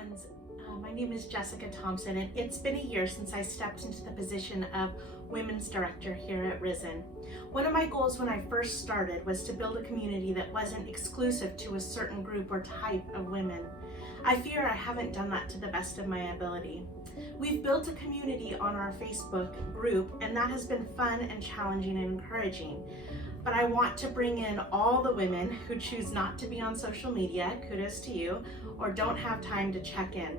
friends. My name is Jessica Thompson, and it's been a year since I stepped into the position of Women's Director here at Risen. One of my goals when I first started was to build a community that wasn't exclusive to a certain group or type of women. I fear I haven't done that to the best of my ability. We've built a community on our Facebook group, and that has been fun and challenging and encouraging. But I want to bring in all the women who choose not to be on social media, kudos to you, or don't have time to check in.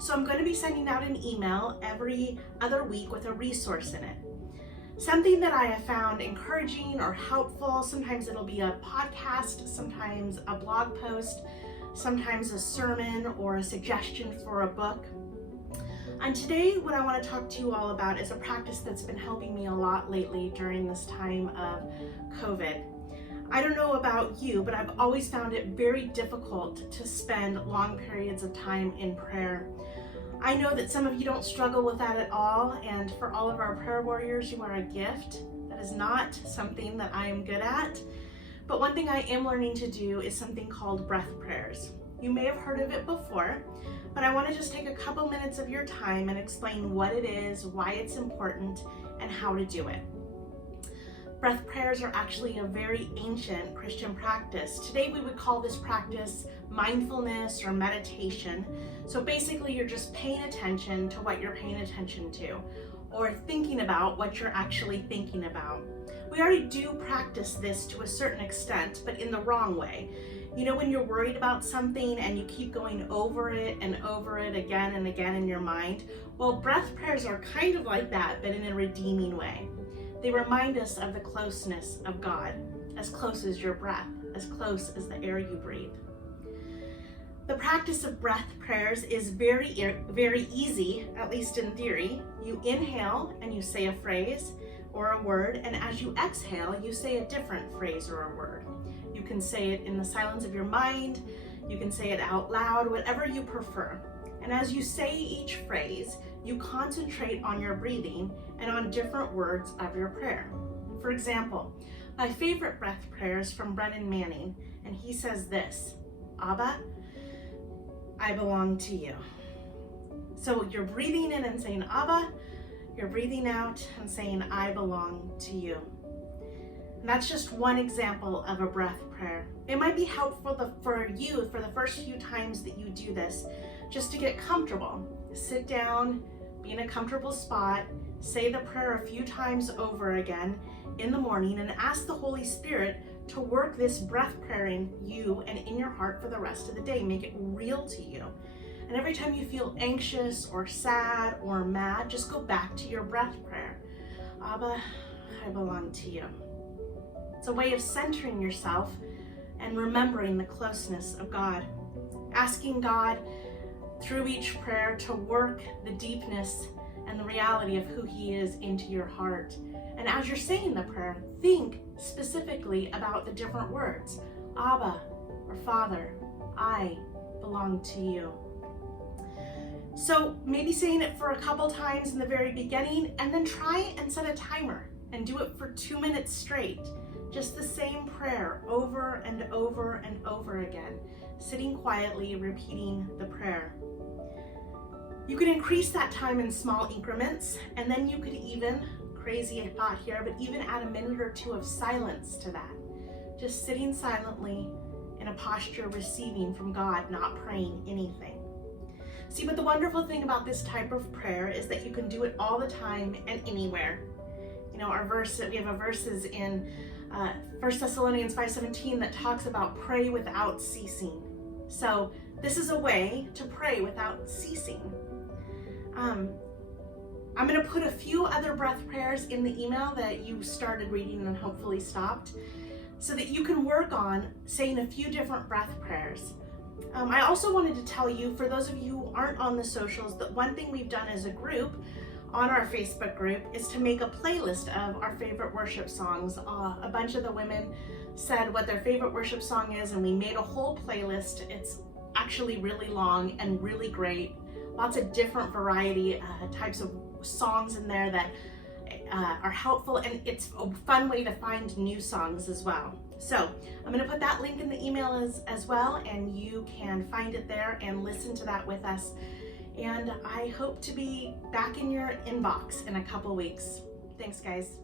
So I'm going to be sending out an email every other week with a resource in it. Something that I have found encouraging or helpful. Sometimes it'll be a podcast, sometimes a blog post, sometimes a sermon or a suggestion for a book. And today, what I want to talk to you all about is a practice that's been helping me a lot lately during this time of COVID. I don't know about you, but I've always found it very difficult to spend long periods of time in prayer. I know that some of you don't struggle with that at all, and for all of our prayer warriors, you are a gift. That is not something that I am good at. But one thing I am learning to do is something called breath prayers. You may have heard of it before, but I want to just take a couple minutes of your time and explain what it is, why it's important, and how to do it. Breath prayers are actually a very ancient Christian practice. Today we would call this practice mindfulness or meditation. So basically you're just paying attention to what you're paying attention to, or thinking about what you're actually thinking about. We already do practice this to a certain extent, but in the wrong way. You know, when you're worried about something and you keep going over it and over it again and again in your mind, well, breath prayers are kind of like that, but in a redeeming way. They remind us of the closeness of God, as close as your breath, as close as the air you breathe. The practice of breath prayers is very easy, at least in theory. You inhale and you say a phrase or a word, and as you exhale, you say a different phrase or a word. You can say it in the silence of your mind, you can say it out loud, whatever you prefer. And as you say each phrase, you concentrate on your breathing and on different words of your prayer. For example, my favorite breath prayer is from Brennan Manning, and he says this: Abba, I belong to you. So you're breathing in and saying Abba, you're breathing out and saying I belong to you. And that's just one example of a breath prayer. It might be helpful for you for the first few times that you do this, just to get comfortable. Sit down, be in a comfortable spot, say the prayer a few times over again in the morning, and ask the Holy Spirit to work this breath prayer in you and in your heart for the rest of the day. Make it real to you. And every time you feel anxious or sad or mad, just go back to your breath prayer. Abba, I belong to you. It's a way of centering yourself and remembering the closeness of God. Asking God through each prayer to work the deepness and the reality of who He is into your heart. And as you're saying the prayer, think specifically about the different words. Abba, or Father, I belong to you. So maybe saying it for a couple times in the very beginning, and then try and set a timer and do it for 2 minutes straight. Just the same prayer over and over and over again, sitting quietly, repeating the prayer. You can increase that time in small increments, and then you could even, crazy thought here, but even add a minute or two of silence to that. Just sitting silently in a posture receiving from God, not praying anything. See, but the wonderful thing about this type of prayer is that you can do it all the time and anywhere. You know, we have verses in 1 Thessalonians 5:17 that talks about pray without ceasing. So this is a way to pray without ceasing. I'm going to put a few other breath prayers in the email that you started reading and hopefully stopped, so that you can work on saying a few different breath prayers. I also wanted to tell you, for those of you who aren't on the socials, that one thing we've done as a group on our Facebook group is to make a playlist of our favorite worship songs. A bunch of the women said what their favorite worship song is, and we made a whole playlist. It's actually really long and really great. Lots of different variety types of songs in there that are helpful, and it's a fun way to find new songs as well. So I'm going to put that link in the email as well, and you can find it there and listen to that with us. And I hope to be back in your inbox in a couple weeks. Thanks, guys.